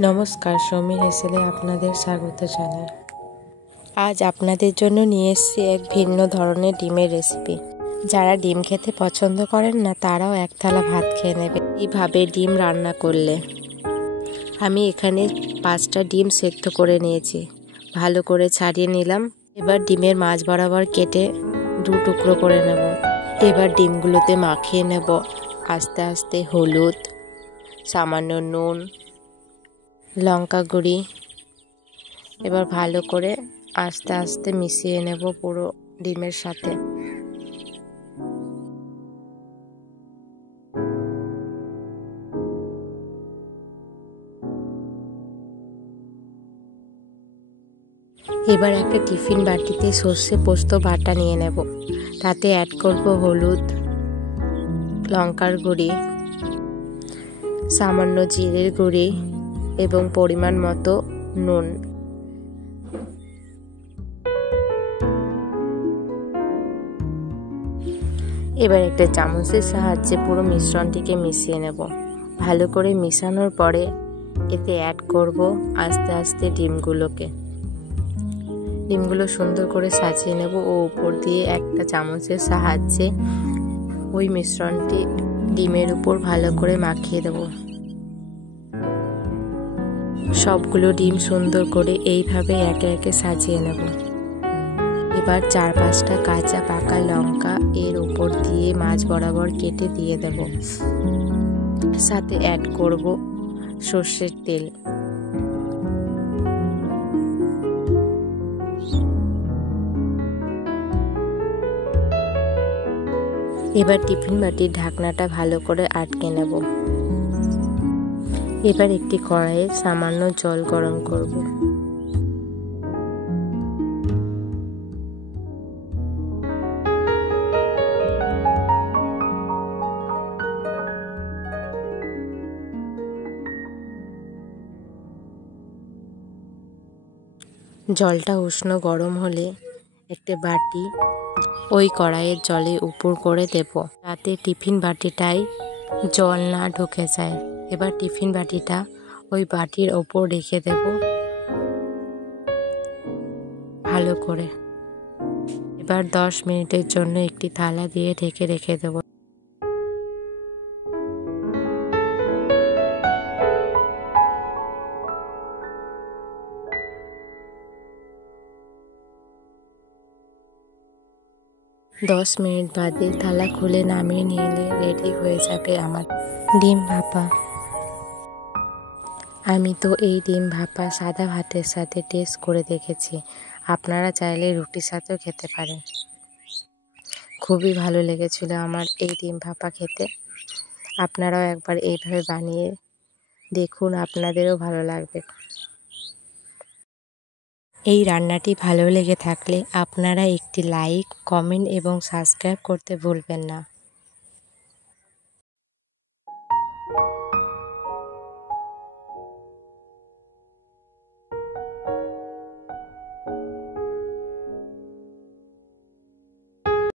নমস্কার, সমীর হেসেলে আপনাদের স্বাগত জানাই। আজ আপনাদের জন্য নিয়ে এসেছি এক ভিন্ন ধরনের ডিমের রেসিপি। যারা ডিম খেতে পছন্দ করেন না তারাও এক থালা ভাত খেয়ে নেবে এইভাবে ডিম রান্না করলে। আমি এখানে 5টা ডিম সেদ্ধ করে নিয়েছি, ভালো করে ছাড়িয়ে নিলাম। এবার ডিমের মাঝ বরাবর কেটে 2 টুকরো করে নেব। এবার ডিমগুলোতে মাখিয়ে নেব আস্তে আস্তে হলুদ, সামান্য নুন, লঙ্কা গুঁড়ি। এবার ভালো করে আস্তে আস্তে মিশিয়ে নেব পুরো ডিমের সাথে। এবার একটা টিফিন বাটিতে সর্ষে পোস্ত বাটা নিয়ে নেব। তাতে অ্যাড করব হলুদ, লঙ্কার গুঁড়ি, সামান্য জিরের গুঁড়ি এবং পরিমাণ মতো নুন। এবার একটা চামচের সাহায্যে পুরো মিশ্রণটিকে মিশিয়ে নেব। ভালো করে মিশানোর পরে এতে অ্যাড করব আস্তে আস্তে ডিমগুলো সুন্দর করে সাজিয়ে নেব ও উপর দিয়ে একটা চামচের সাহায্যে ওই মিশ্রণটি ডিমের উপর ভালো করে মাখিয়ে দেব। সবগুলো ডিম সুন্দর করে এইভাবে একে একে সাজিয়ে নেব। এবার 4-5টা কাঁচা পাকা লঙ্কা এর উপর দিয়ে মাঝ বরাবর কেটে দিয়ে দেব। সাথে অ্যাড করব সর্ষের তেল। এবার টিফিন বাটির ঢাকনাটা ভালো করে আটকে নেব। এবার একটি কড়াইয়ে সামান্য জল গরম করব। জলটা উষ্ণ গরম হলে একটা বাটি ওই কড়াইয়ের জলে উপর করে দেব, যাতে টিফিন বাটিটায় জল না ঢুকে যায়। এবার টিফিন বাটিটা ওই বাটির ওপর রেখে দেব ভালো করে। এবার 10 মিনিটের জন্য একটি থালা দিয়ে ঢেকে রেখে দেব। 10 মিনিট বাদে থালা খুলে নামিয়ে নিলে রেডি হয়ে যাবে আমার ডিম ভাপা। আমি তো এই ডিম ভাপা সাদা ভাতের সাথে টেস্ট করে দেখেছি, আপনারা চাইলে রুটির সাথেও খেতে পারেন। খুবই ভালো লেগেছিল আমার এই ডিম ভাপা খেতে। আপনারাও একবার এইভাবে বানিয়ে দেখুন, আপনাদেরও ভালো লাগবে। এই রান্নাটি ভালো লেগে থাকলে আপনারা একটি লাইক, কমেন্ট এবং সাবস্ক্রাইব করতে ভুলবেন না।